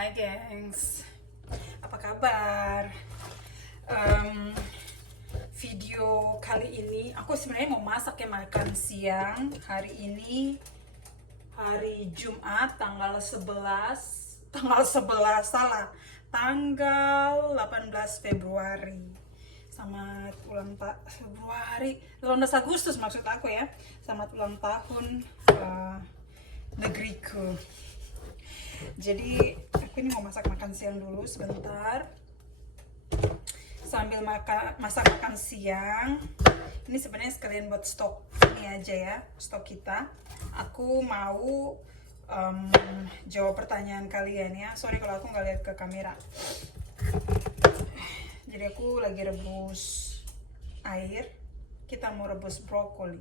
Hai gengs, apa kabar? Video kali ini aku sebenarnya mau masak ya, makan siang. Hari ini hari Jumat tanggal 18 Februari. Selamat ulang tahun 18 Agustus maksud aku ya. Selamat ulang tahun negeriku. Jadi aku ini mau makan siang dulu sebentar sambil masak makan siang. Ini sebenarnya sekalian buat stok ini aja ya, stok kita. Aku mau jawab pertanyaan kalian ya. Sorry kalau aku nggak lihat ke kamera. Jadi aku lagi rebus air. Kita mau rebus brokoli.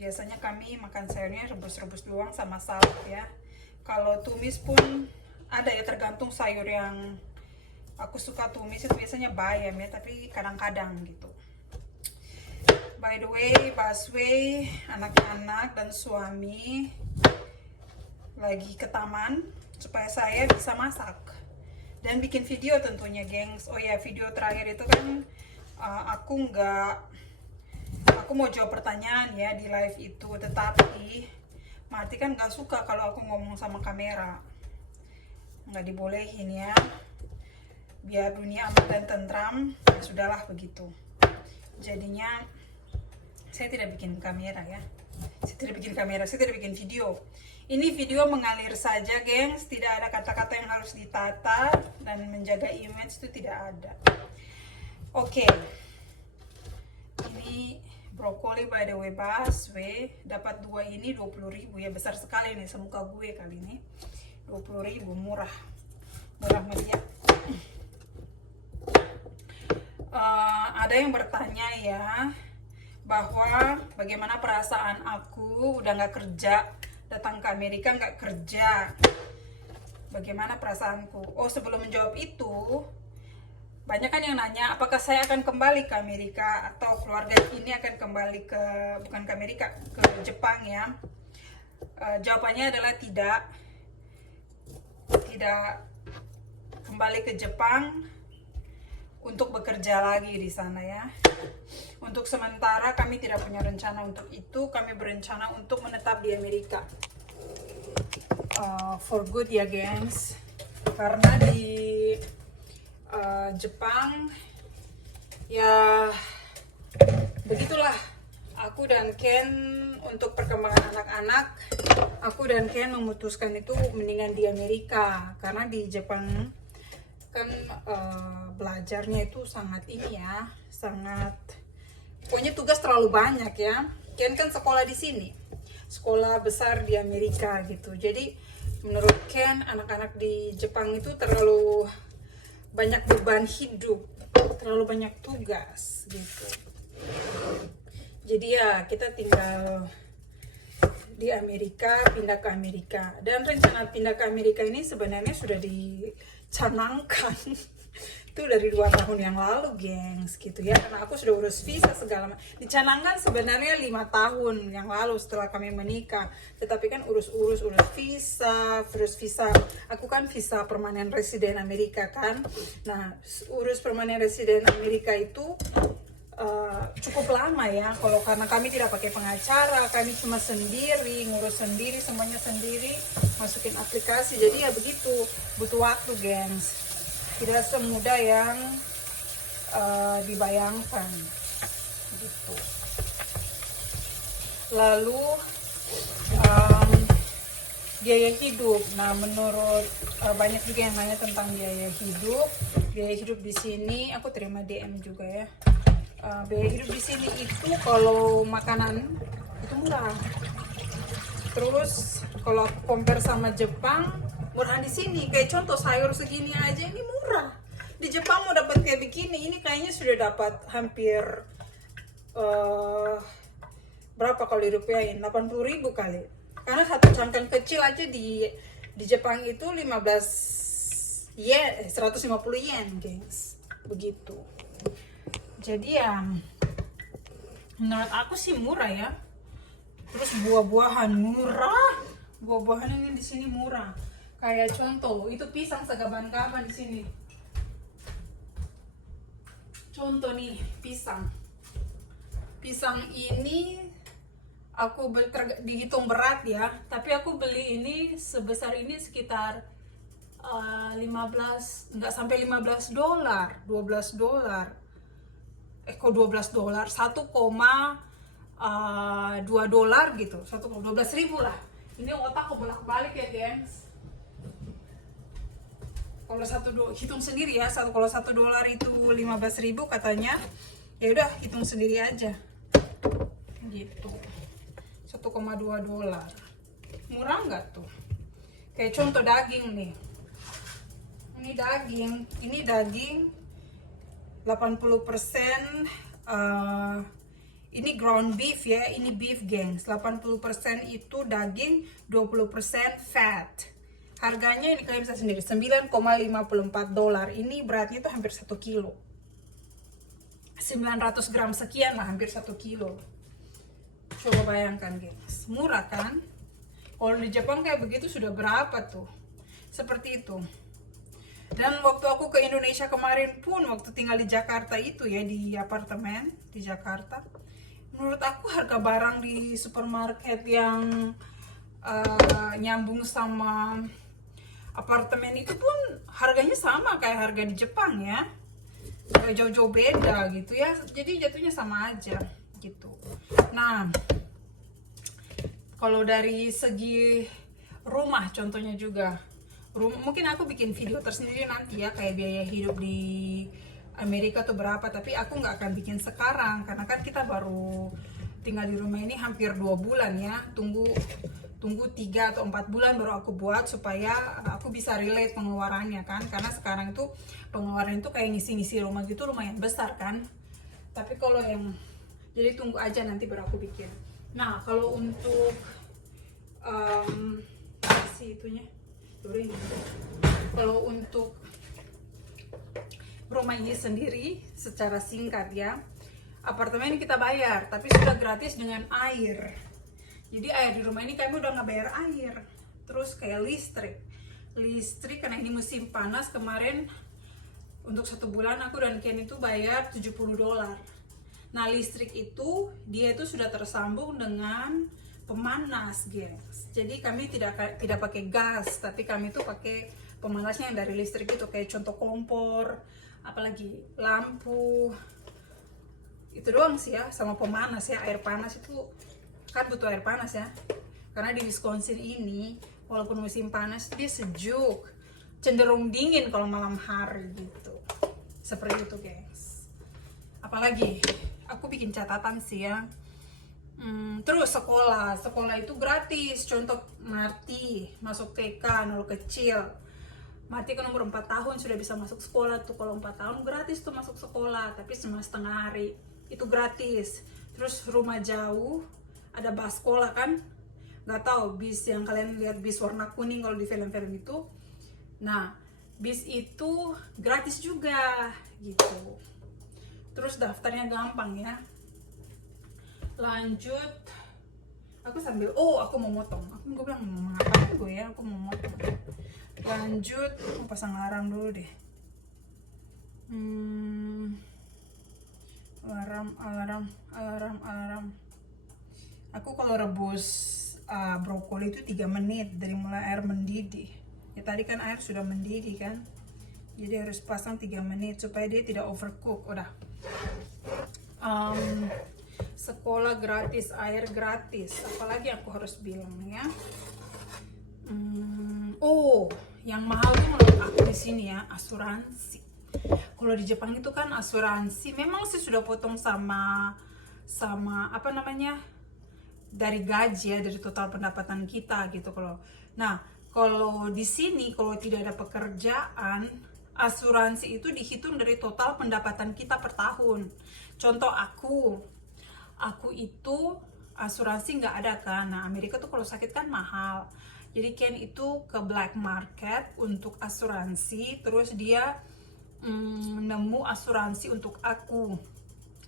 Biasanya kami makan sayurnya rebus-rebus doang sama salad ya. Kalau tumis pun ada ya, tergantung sayur yang aku suka tumis itu biasanya bayam ya, tapi kadang-kadang gitu. By the way, busway, anak-anak dan suami lagi ke taman supaya saya bisa masak dan bikin video tentunya gengs. Oh ya, video terakhir itu kan aku mau jawab pertanyaan ya di live itu, tetapi Mati kan gak suka kalau aku ngomong sama kamera, nggak dibolehin ya, biar dunia aman dan tentram. Ya sudahlah begitu, jadinya saya tidak bikin kamera ya, saya tidak bikin video. Ini video mengalir saja gengs, tidak ada kata-kata yang harus ditata dan menjaga image itu tidak ada. Oke. Ini brokoli by the way, busway dapat 2 ini 20.000 ya, besar sekali nih semuka gue kali ini. 20.000, murah meriah. Ada yang bertanya ya bahwa bagaimana perasaan aku udah nggak kerja, datang ke Amerika nggak kerja, bagaimana perasaanku. Oh, sebelum menjawab itu, banyak kan yang nanya apakah saya akan kembali ke Amerika atau keluarga ini akan kembali ke, bukan ke Amerika, ke Jepang ya. Jawabannya adalah tidak kembali ke Jepang untuk bekerja lagi di sana ya. Untuk sementara kami tidak punya rencana untuk itu, kami berencana untuk menetap di Amerika for good ya gengs, karena di Jepang ya begitulah. Aku dan Ken, untuk perkembangan anak-anak, aku dan Ken memutuskan itu mendingan di Amerika, karena di Jepang kan belajarnya itu sangat ini ya, sangat, pokoknya tugas terlalu banyak ya. Ken kan sekolah di sini, sekolah besar di Amerika gitu. Jadi menurut Ken, anak-anak di Jepang itu terlalu banyak beban hidup, terlalu banyak tugas gitu. Jadi ya kita tinggal di Amerika, pindah ke Amerika. Dan rencana pindah ke Amerika ini sebenarnya sudah dicanangkan itu dari 2 tahun yang lalu gengs gitu ya, karena aku sudah urus visa segala macam. Dicanangkan sebenarnya 5 tahun yang lalu setelah kami menikah, tetapi kan urus visa, aku kan visa permanen residen Amerika kan. Nah, urus permanen residen Amerika itu cukup lama ya, kalau karena kami tidak pakai pengacara, kami cuma sendiri, ngurus sendiri, semuanya sendiri, masukin aplikasi. Jadi ya begitu, butuh waktu gengs, tidak semudah yang dibayangkan gitu. Lalu biaya hidup. Nah, menurut banyak juga yang nanya tentang biaya hidup. Biaya hidup di sini, aku terima DM juga ya. Biaya hidup di sini itu kalau makanan itu murah. Terus kalau compare sama Jepang, murah di sini. Kayak contoh sayur segini aja ini murah. Di Jepang mau dapat kayak begini, ini kayaknya sudah dapat hampir berapa kalau dirupiahin? 80.000 kali. Karena satu cangkang kecil aja di Jepang itu 150 yen, gengs. Begitu. Jadi ya menurut aku sih murah ya. Terus buah-buahan murah. Buah-buahan ini di sini murah. Kayak contoh, itu pisang segaban-gaban di sini. Contoh nih, pisang. Pisang ini aku beli dihitung berat ya, tapi aku beli ini sebesar ini sekitar 15, nggak sampai 15 dolar, 12 dolar. Kok 12 dolar? 1,2 dolar gitu, 1,12 ribu lah. Ini otak aku bolak-balik ya, gengs. Kalau hitung sendiri ya, kalau 1 dolar itu 15.000 katanya, ya udah hitung sendiri aja gitu. 1,2 dolar, murah nggak tuh? Kayak contoh daging nih, ini daging 80% ini ground beef ya, ini beef, gengs. 80% itu daging, 20% fat. Harganya ini kalian bisa sendiri, 9,54 dolar. Ini beratnya itu hampir 1 kilo. 900 gram sekian lah, hampir 1 kilo. Coba bayangkan, gengs. Murah kan? Kalau di Jepang kayak begitu sudah berapa tuh? Seperti itu. Dan waktu aku ke Indonesia kemarin pun, waktu tinggal di Jakarta itu ya, di apartemen di Jakarta, menurut aku harga barang di supermarket yang nyambung sama apartemen itu pun harganya sama kayak harga di Jepang ya, gak jauh-jauh beda gitu ya, jadi jatuhnya sama aja gitu. Nah, kalau dari segi rumah contohnya juga, mungkin aku bikin video tersendiri nanti ya, kayak biaya hidup di Amerika tuh berapa, tapi aku nggak akan bikin sekarang karena kan kita baru tinggal di rumah ini hampir 2 bulan ya. Tunggu 3 atau 4 bulan baru aku buat supaya aku bisa relate pengeluarannya kan, karena sekarang itu pengeluaran itu kayak ngisi-ngisi rumah gitu lumayan besar kan. Tapi kalau yang, jadi tunggu aja nanti baru aku bikin. Nah, kalau untuk itunya, kalau untuk rumah ini sendiri secara singkat ya, apartemen ini kita bayar tapi sudah gratis dengan air. Jadi air di rumah ini kami udah nggak bayar air. Terus kayak listrik karena ini musim panas, kemarin untuk 1 bulan aku dan Ken itu bayar 70 dolar. Nah, listrik itu dia itu sudah tersambung dengan pemanas, gengs. Jadi kami tidak pakai gas, tapi kami itu pakai pemanasnya yang dari listrik itu, kayak contoh kompor, apalagi lampu. Itu doang sih ya, sama pemanas ya. Air panas itu kan butuh air panas ya, karena di Wisconsin ini walaupun musim panas dia sejuk, cenderung dingin kalau malam hari gitu. Seperti itu, gengs. Apalagi aku bikin catatan sih ya. Terus sekolah itu gratis. Contoh Marti masuk TK 0 kecil, Marti kan umur 4 tahun sudah bisa masuk sekolah tuh. Kalau 4 tahun gratis tuh masuk sekolah, tapi setengah hari itu gratis. Terus rumah jauh ada bus sekolah kan, nggak tahu bis yang kalian lihat, bis warna kuning kalau di film-film itu. Nah, bis itu gratis juga gitu. Terus daftarnya gampang ya. Lanjut, aku sambil aku mau motong. Gue bilang mau ngapain gue ya, aku mau motong. Lanjut, mau pasang alarm dulu deh. Alarm. Aku kalau rebus brokoli itu 3 menit dari mulai air mendidih. Ya tadi kan air sudah mendidih kan, jadi harus pasang 3 menit supaya dia tidak overcook. Udah. Sekolah gratis, air gratis, apalagi aku harus bilang ya. Yang mahal tuh menurut aku di sini ya, asuransi. Kalau di Jepang itu kan asuransi memang sih sudah potong sama apa namanya, dari gaji ya, dari total pendapatan kita gitu. Kalau di sini kalau tidak ada pekerjaan, asuransi itu dihitung dari total pendapatan kita per tahun. Contoh aku itu asuransi nggak ada kan. Nah, Amerika tuh kalau sakit kan mahal. Jadi Ken itu ke black market untuk asuransi, terus dia nemu asuransi untuk aku.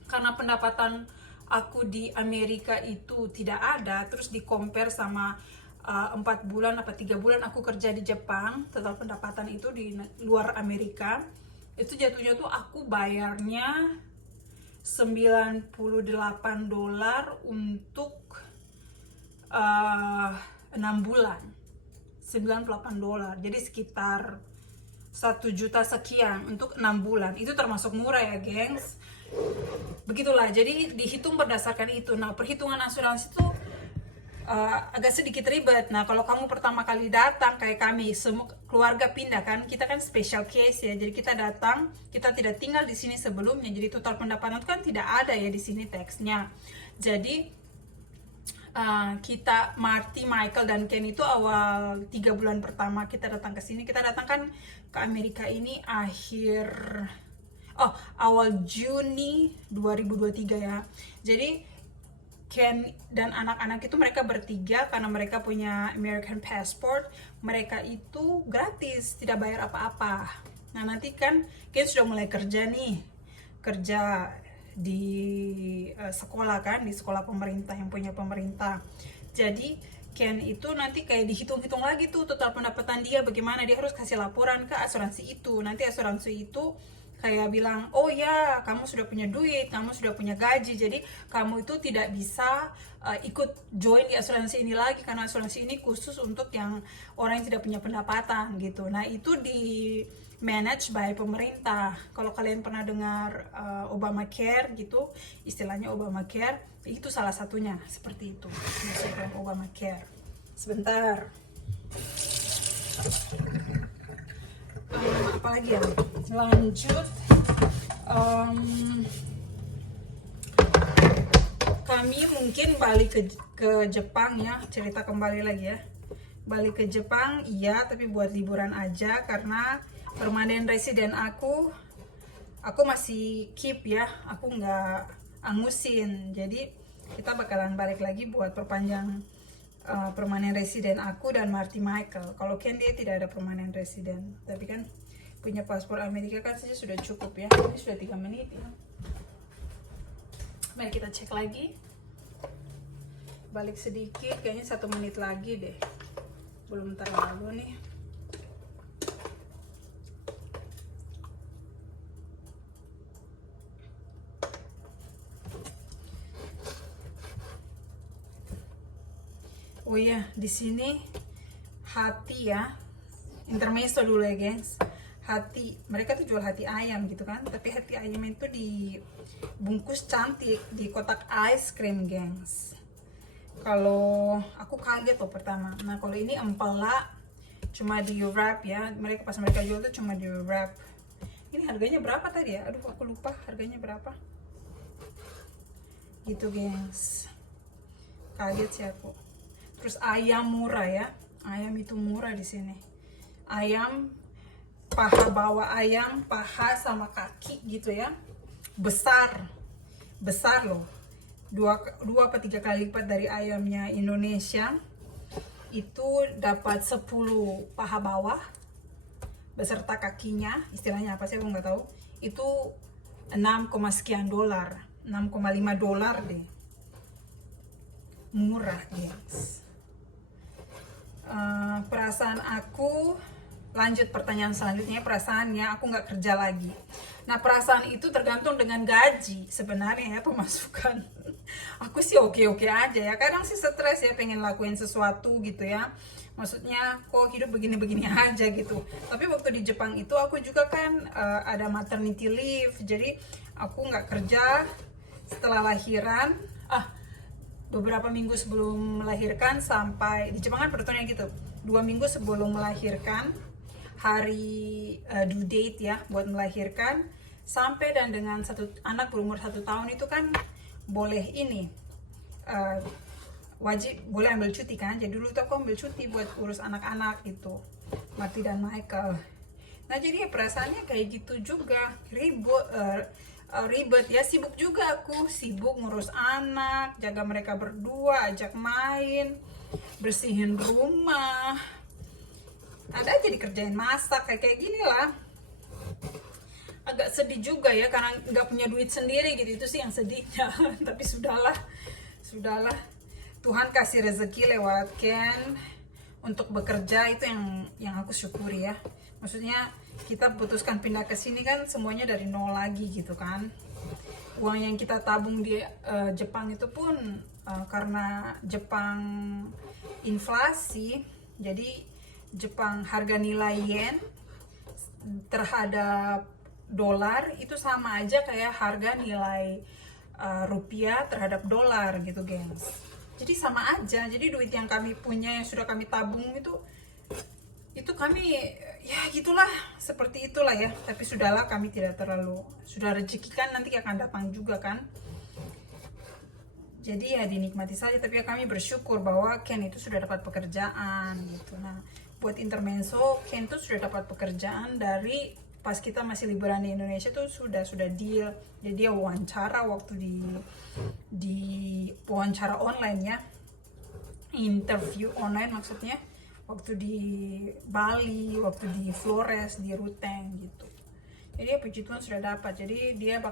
Karena pendapatan aku di Amerika itu tidak ada, terus di compare sama 4 bulan apa 3 bulan aku kerja di Jepang, total pendapatan itu di luar Amerika itu jatuhnya tuh aku bayarnya $98 untuk 6 bulan, $98, jadi sekitar 1 juta sekian untuk 6 bulan. Itu termasuk murah ya gengs. Begitulah, jadi dihitung berdasarkan itu. Nah, perhitungan asuransi itu agak sedikit ribet. Nah, kalau kamu pertama kali datang kayak kami, semua keluarga pindah kan, kita kan special case ya. Jadi kita datang, kita tidak tinggal di sini sebelumnya. Jadi total pendapatan itu kan tidak ada ya di sini teksnya. Jadi kita Marty, Michael dan Ken itu awal 3 bulan pertama kita datang ke sini. Kita datang kan ke Amerika ini awal Juni 2023 ya. Jadi Ken dan anak-anak itu mereka bertiga karena mereka punya American passport, mereka itu gratis, tidak bayar apa-apa. Nah, nanti kan Ken sudah mulai kerja nih, kerja di sekolah kan, di sekolah pemerintah yang punya pemerintah. Jadi Ken itu nanti kayak dihitung-hitung lagi tuh total pendapatan dia bagaimana, dia harus kasih laporan ke asuransi itu. Nanti asuransi itu kayak bilang, oh ya kamu sudah punya duit, kamu sudah punya gaji, jadi kamu itu tidak bisa ikut join di asuransi ini lagi karena asuransi ini khusus untuk yang orang yang tidak punya pendapatan gitu. Nah, itu di manage by pemerintah. Kalau kalian pernah dengar Obamacare gitu, istilahnya Obamacare, itu salah satunya seperti itu, maksudnya Obamacare. Sebentar. Apalagi ya, lanjut. Kami mungkin balik ke Jepang ya, cerita kembali lagi ya, balik ke Jepang iya, tapi buat liburan aja karena permanent resident aku masih keep ya, aku nggak angusin. Jadi kita bakalan balik lagi buat perpanjang permanent resident aku dan Marty Michael. Kalau Ken dia tidak ada permanent resident, tapi kan punya paspor Amerika kan saja sudah cukup ya. Ini sudah 3 menit ya. Mari kita cek lagi. Balik sedikit, kayaknya 1 menit lagi deh. Belum terlalu nih. Oh iya, di sini hati ya, intermezzo dulu ya gengs. Hati, mereka tuh jual hati ayam gitu kan, tapi hati ayam itu dibungkus cantik di kotak ice cream gengs. Kalau aku kaget tuh pertama. Nah, kalau ini empela cuma di wrap ya, pas mereka jual tuh cuma di wrap. Ini harganya berapa tadi ya? Aduh, aku lupa harganya berapa. Gitu gengs, kaget sih aku. Terus ayam murah ya, ayam itu murah di sini. Ayam, paha bawah ayam, paha sama kaki gitu ya, besar loh, 2 atau 3 kali lipat dari ayamnya Indonesia. Itu dapat 10 paha bawah beserta kakinya, istilahnya apa sih aku nggak tahu. Itu 6, sekian dolar, $6,5 deh, murah guys. Perasaan aku, lanjut pertanyaan selanjutnya, perasaannya aku nggak kerja lagi. Nah, perasaan itu tergantung dengan gaji sebenarnya ya, pemasukan. Aku sih oke-oke aja ya, kadang sih stres ya, pengen lakuin sesuatu gitu ya, maksudnya kok hidup begini-begini aja gitu. Tapi waktu di Jepang itu aku juga kan ada maternity leave, jadi aku nggak kerja setelah lahiran, beberapa minggu sebelum melahirkan, sampai di Jepang kan peraturannya gitu, 2 minggu sebelum melahirkan, hari due date ya buat melahirkan, sampai dan dengan anak berumur 1 tahun itu kan boleh ini wajib boleh ambil cuti kan. Jadi dulu tuh aku ambil cuti buat urus anak-anak itu, Marty dan Michael. Nah, jadi perasaannya kayak gitu juga, ribet ya, sibuk juga aku, sibuk ngurus anak, jaga mereka berdua, ajak main, bersihin rumah, ada aja dikerjain, masak, kayak gini lah. Agak sedih juga ya karena nggak punya duit sendiri gitu, itu sih yang sedihnya. Tapi sudahlah, Tuhan kasih rezeki lewat Ken untuk bekerja, itu yang aku syukuri ya. Maksudnya kita putuskan pindah ke sini kan semuanya dari nol lagi gitu kan. Uang yang kita tabung di Jepang itu pun karena Jepang inflasi, jadi Jepang harga nilai yen terhadap dolar itu sama aja kayak harga nilai rupiah terhadap dolar gitu gengs. Jadi sama aja. Jadi duit yang kami punya yang sudah kami tabung itu kami ya gitulah, seperti itulah ya. Tapi sudahlah, kami tidak terlalu, sudah rezeki kan nanti akan datang juga kan. Jadi ya dinikmati saja, tapi ya kami bersyukur bahwa Ken itu sudah dapat pekerjaan gitu. Nah, buat intermezzo, Ken itu sudah dapat pekerjaan dari pas kita masih liburan di Indonesia tuh sudah deal. Jadi dia wawancara waktu di wawancara online ya, interview online maksudnya, waktu di Bali, waktu di Flores, di Ruteng gitu. Jadi ya puji Tuhan sudah dapat. Jadi dia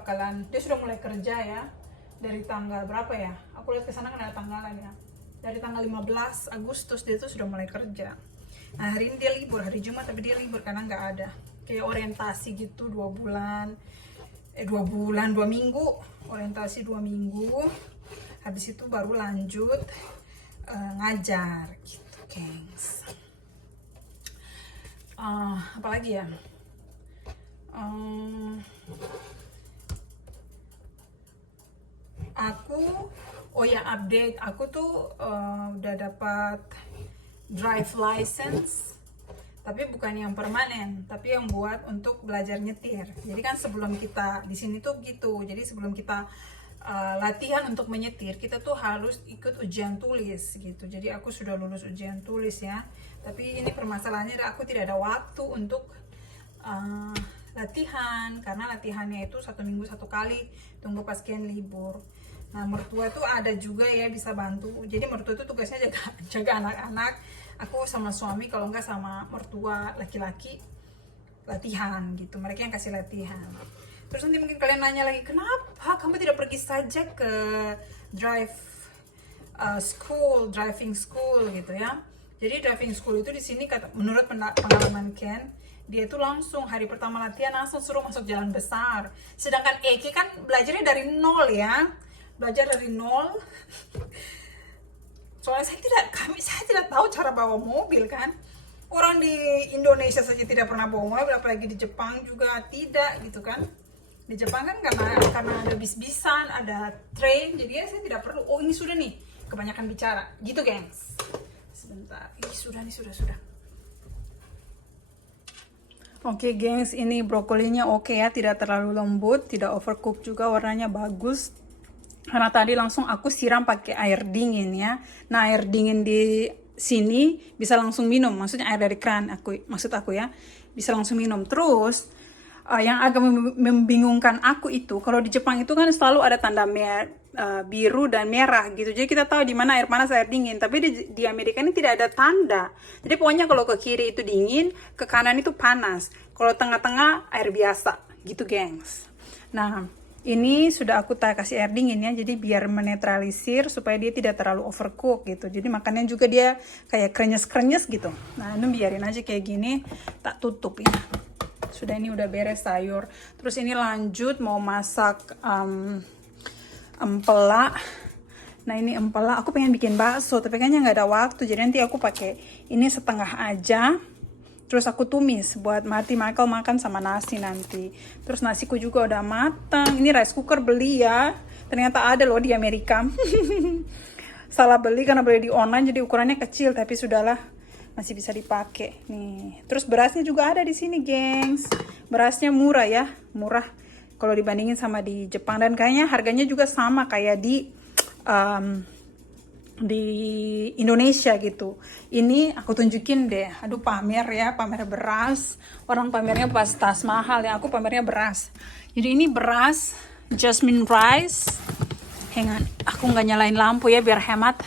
sudah mulai kerja ya dari tanggal berapa ya, aku lihat kesana kan ada tanggalan ya, dari tanggal 15 Agustus dia tuh sudah mulai kerja. Nah hari ini dia libur, hari Jumat, tapi dia libur karena nggak ada kayak orientasi gitu 2 minggu, orientasi 2 minggu, habis itu baru lanjut ngajar gitu gengs. Apalagi ya, update aku tuh udah dapat drive license, tapi bukan yang permanen, tapi yang buat untuk belajar nyetir. Jadi kan sebelum kita di sini tuh gitu, jadi sebelum kita latihan untuk menyetir, kita tuh harus ikut ujian tulis gitu. Jadi aku sudah lulus ujian tulis ya, tapi ini permasalahannya aku tidak ada waktu untuk latihan, karena latihannya itu 1 minggu 1 kali, tunggu pas Ken libur. Nah mertua tuh ada juga ya, bisa bantu. Jadi mertua itu tugasnya jaga anak-anak, aku sama suami, kalau enggak sama mertua laki-laki latihan gitu, mereka yang kasih latihan. Terus nanti mungkin kalian nanya lagi, kenapa kamu tidak pergi saja ke driving school gitu ya. Jadi driving school itu di sini menurut pengalaman Ken, dia tuh langsung hari pertama latihan langsung suruh masuk jalan besar. Sedangkan Eki kan belajarnya dari nol ya, belajar dari nol. Soalnya saya tidak tahu cara bawa mobil kan. Orang di Indonesia saja tidak pernah bawa mobil, apalagi di Jepang juga tidak gitu kan. Di Jepang kan karena ada bis-bisan, ada train, jadi ya saya tidak perlu. Oh ini sudah nih, kebanyakan bicara gitu gengs. Sebentar, sudah. Oke gengs, ini brokolinya oke ya, tidak terlalu lembut, tidak overcook juga, warnanya bagus. Karena tadi langsung aku siram pakai air dingin ya. Nah air dingin di sini bisa langsung minum, maksudnya air dari keran maksud aku ya, bisa langsung minum. Terus yang agak membingungkan aku itu, kalau di Jepang itu kan selalu ada tanda biru dan merah gitu, jadi kita tahu di mana air panas air dingin. Tapi di Amerika ini tidak ada tanda, jadi pokoknya kalau ke kiri itu dingin, ke kanan itu panas, kalau tengah-tengah air biasa gitu gengs. Nah ini sudah aku kasih air dingin ya, jadi biar menetralisir supaya dia tidak terlalu overcook gitu. Jadi makannya juga dia kayak krenyes-krenyes gitu. Nah ini biarin aja kayak gini, tak tutup ya. Sudah, ini udah beres sayur. Terus ini lanjut mau masak empela. Nah ini empela, aku pengen bikin bakso tapi kayaknya nggak ada waktu, jadi nanti aku pakai ini setengah aja. Terus aku tumis buat Michael makan sama nasi nanti. Terus nasiku juga udah matang. Ini rice cooker beli ya, ternyata ada loh di Amerika. Salah beli karena beli di online, jadi ukurannya kecil, tapi sudahlah, masih bisa dipakai nih. Terus berasnya juga ada di sini gengs. Berasnya murah ya, murah kalau dibandingin sama di Jepang, dan kayaknya harganya juga sama kayak di Indonesia gitu. Ini aku tunjukin deh. Aduh pamer ya, pamer beras. Orang pamernya pas tas mahal ya, aku pamernya beras. Jadi ini beras jasmine rice. Hang on, aku nggak nyalain lampu ya biar hemat.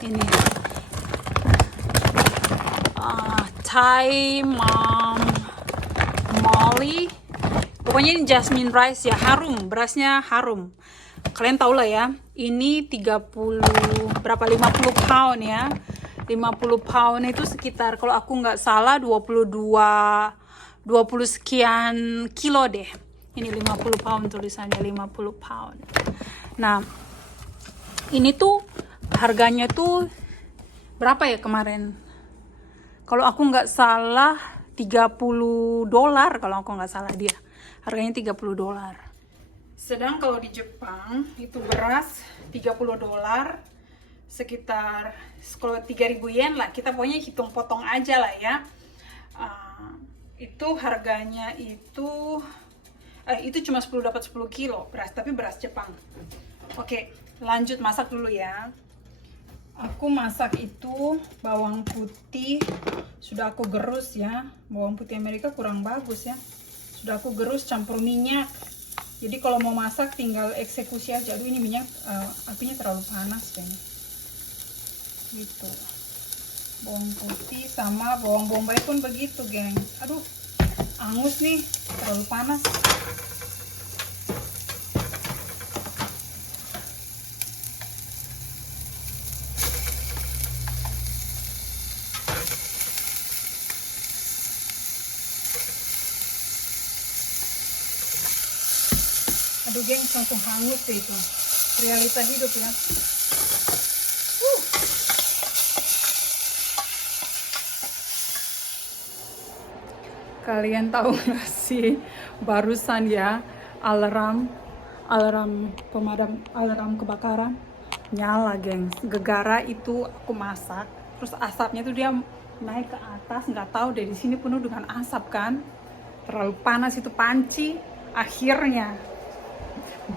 Ini Thai Molly. Pokoknya ini jasmine rice ya, harum, berasnya harum. Kalian tau lah ya, ini 50 pound ya. 50 pound itu sekitar, kalau aku nggak salah 20 sekian kilo deh. Ini 50 pound tulisannya, 50 pound. Nah, ini tuh harganya tuh berapa ya kemarin? Kalau aku nggak salah $30, kalau aku nggak salah dia. Harganya $30. Sedang kalau di Jepang itu beras $30, sekitar kalau 3.000 yen lah. Kita pokoknya hitung potong aja lah ya. Itu harganya itu cuma dapat 10 kilo beras, tapi beras Jepang. Oke, lanjut masak dulu ya. Aku masak itu bawang putih sudah aku gerus ya. Bawang putih Amerika kurang bagus ya. Sudah aku gerus, campur minyak. Jadi kalau mau masak tinggal eksekusi aja. Aduh, ini minyak apinya terlalu panas kayaknya. Gitu. Bawang putih sama bawang bombay pun begitu, geng. Aduh, angus nih, terlalu panas. Aduh, geng, langsung hangus deh itu. Realita hidup ya. Kalian tahu nggak sih, barusan ya alarm pemadam alarm kebakaran nyala, geng. Gegara itu aku masak, terus asapnya tuh dia naik ke atas, nggak tahu dari sini penuh dengan asap kan. Terlalu panas itu panci, akhirnya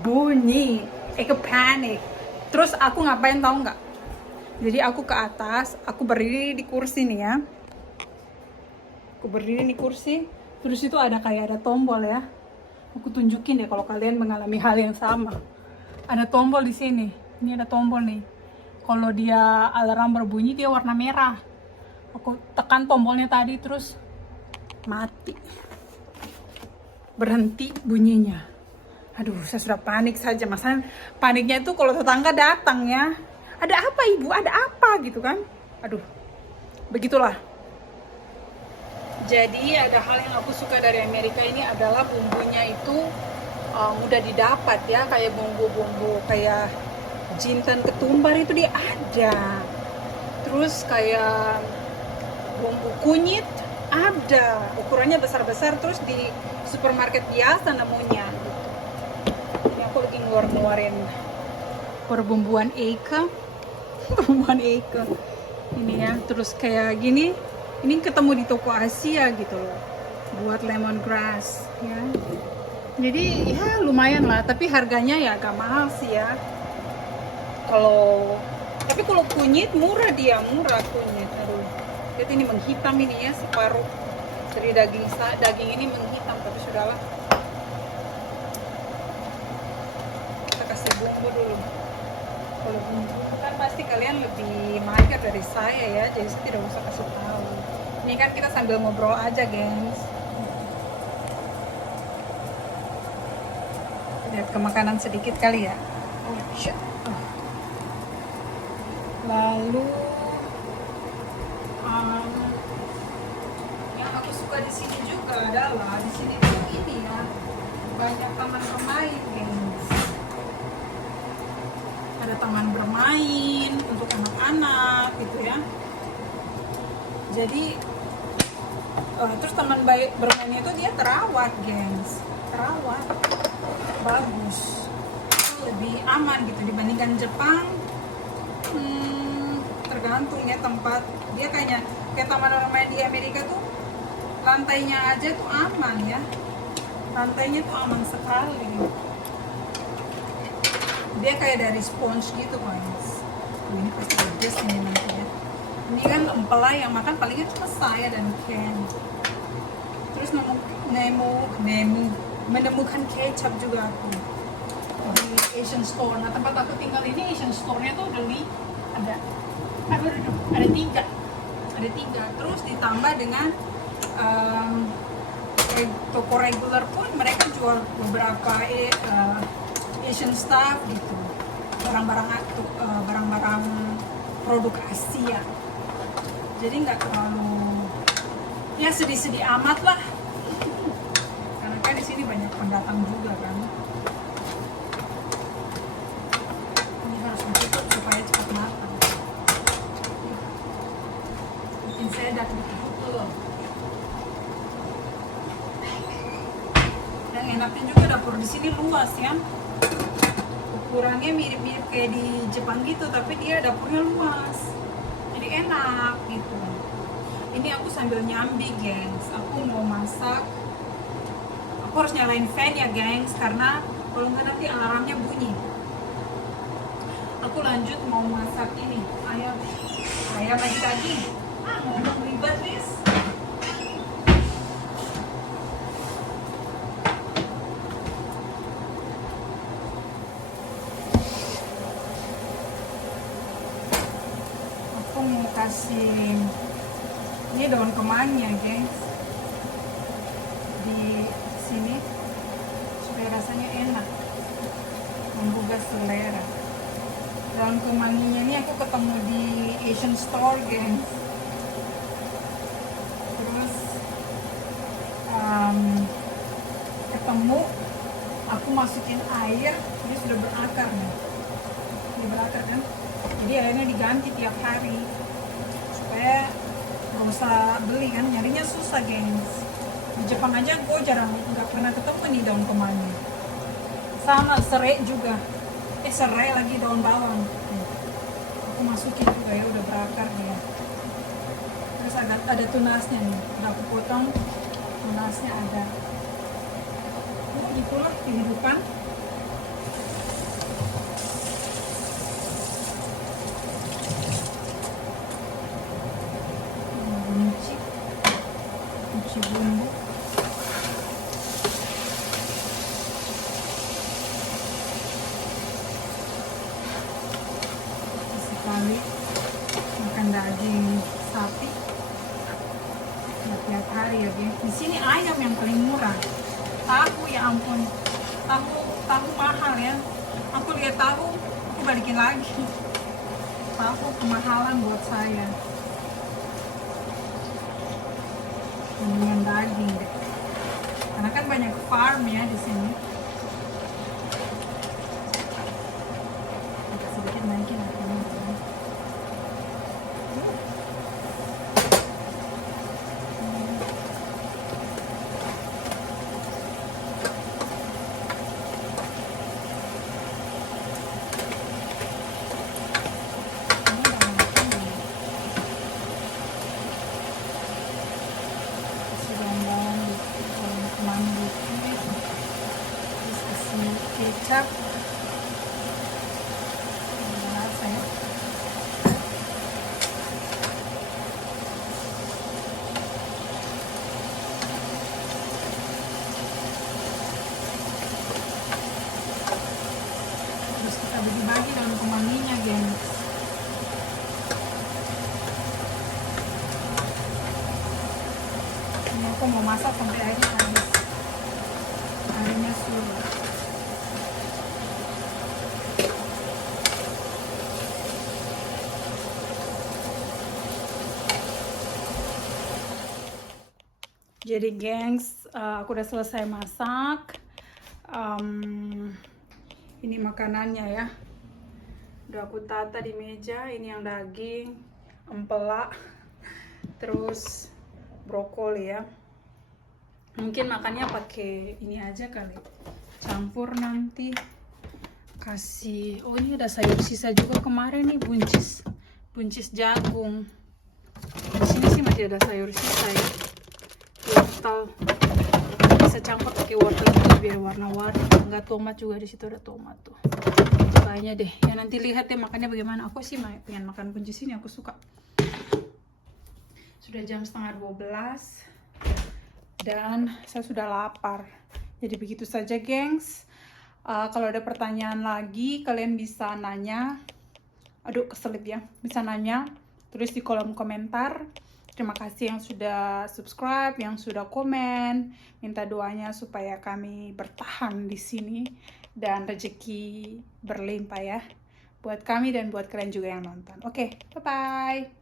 bunyi, aku panik. Terus aku ngapain tahu nggak? Jadi aku ke atas, aku berdiri di kursi nih ya. Aku berdiri di kursi, terus itu ada tombol ya. Aku tunjukin deh kalau kalian mengalami hal yang sama. Ada tombol di sini. Ini ada tombol nih. Kalau dia alarm berbunyi dia warna merah. Aku tekan tombolnya tadi terus mati. Berhenti bunyinya. Aduh, saya sudah panik saja. Masalah paniknya itu kalau tetangga datang ya. Ada apa ibu? Ada apa gitu kan? Aduh, begitulah. Jadi ada hal yang aku suka dari Amerika ini adalah bumbunya itu mudah didapat ya. Kayak bumbu-bumbu kayak jinten ketumbar itu dia ada. Terus kayak bumbu kunyit ada. Ukurannya besar-besar, terus di supermarket biasa nemunya gitu. Ini aku lagi ngeluarin perbumbuan Eike. Perbumbuan Eike. Ini ya, terus kayak gini. Ini ketemu di toko Asia gitu loh, buat lemongrass ya. Jadi ya lumayan lah, tapi harganya ya agak mahal sih ya. Tapi kalau kunyit murah kunyit. Aduh, lihat ini menghitam ini ya separuh. Jadi daging ini menghitam, tapi sudahlah. Kita kasih bumbu dulu. Kalau bumbu kan pasti kalian lebih mahir dari saya ya, jadi saya tidak usah kasih tahu. Ini kan kita sambil ngobrol aja, gengs. Lihat ke makanan sedikit kali ya. Oh, shit. Lalu yang aku suka di sini juga adalah di sini tuh ini ya, banyak taman bermain, gengs. Ada taman bermain untuk anak-anak gitu ya. Jadi terus taman bermainnya itu dia terawat, gengs. Terawat, bagus, lebih aman gitu dibandingkan Jepang. Tergantung ya tempat. Dia kayak taman bermain di Amerika tuh lantainya aja tuh aman ya. Lantainya tuh aman sekali. Dia kayak dari sponge gitu, guys. Ini pasti pedes ini nanti ya. Ini kan empelai yang makan palingnya cuma saya dan Ken. Terus menemukan kecap juga aku di Asian Store. Nah, tempat aku tinggal ini Asian Store-nya tuh ada tiga. Terus ditambah dengan toko regular pun mereka jual beberapa Asian stuff gitu, barang-barang produk Asia. jadi nggak terlalu ya sedih-sedih amat lah, karena kan di sini banyak pendatang juga kan. Ini harus ditutup supaya cepat matang. Bikin saya ditutup loh. Yang enaknya juga dapur di sini luas ya. Ukurannya mirip-mirip kayak di Jepang gitu, tapi dia dapurnya luas. Jadi enak gitu. Ini aku sambil nyambi, gengs. Aku mau masak. Aku harus nyalain fan ya, gengs, karena kalau nggak nanti alarmnya bunyi. Aku lanjut mau masak ini ayam lagi. Ngomong ribet, Miss. Aku mau kasih ini daun kemannya, gengs, di sini supaya rasanya enak, menggugah selera. Daun kemanginya ini aku ketemu di Asian Store, gengs. Terus ketemu, aku masukin air, ini sudah berakar nih. Ini berakar kan? Jadi airnya diganti tiap hari supaya nggak usah beli kan, nyarinya susah, gengs. Di Jepang aja gue jarang, nggak pernah ketemu nih daun kemangi. Sama serai juga, serai lagi daun bawang. Aku masukin juga ya, udah berakar dia. Terus ada tunasnya nih, udah aku potong, tunasnya ada. Itulah kehidupan. Cuci bumbu. Sekali makan daging sapi tiap hari ya, geng. Di sini ayam yang paling murah. Tahu, ya ampun, tahu mahal ya. Aku lihat tahu, aku balikin lagi. Tahu kemahalan buat saya. Mendingan daging deh, karena kan banyak farm ya di sini. Agak sedikit naikin apinya. Kecap, rasa ya. Terus kita bagi-bagi daun kemanginya, gengs. Ini aku mau masak sampai airnya habis. Airnya surut. Jadi, gengs, aku udah selesai masak. Ini makanannya ya. Udah aku tata di meja. Ini yang daging, empela, terus brokoli ya. Mungkin makannya pakai ini aja kali. Campur nanti. Kasih. Oh, ini ada sayur sisa juga kemarin nih, buncis jagung. Di sini sih masih ada sayur sisa ya. Wortel, bisa campur pakai wortel itu biar warna-warni. Enggak, tomat juga, di situ ada tomat tuh. Kayaknya deh ya, nanti lihat deh makannya bagaimana. Aku sih pengen makan buncis ini, aku suka. Sudah jam 11:30 dan saya sudah lapar. Jadi begitu saja, gengs. Kalau ada pertanyaan lagi kalian bisa nanya. Aduh, keselip ya. Bisa nanya, tulis di kolom komentar. Terima kasih yang sudah subscribe, yang sudah komen. Minta doanya supaya kami bertahan di sini dan rezeki berlimpah ya. Buat kami dan buat kalian juga yang nonton. Oke, bye-bye.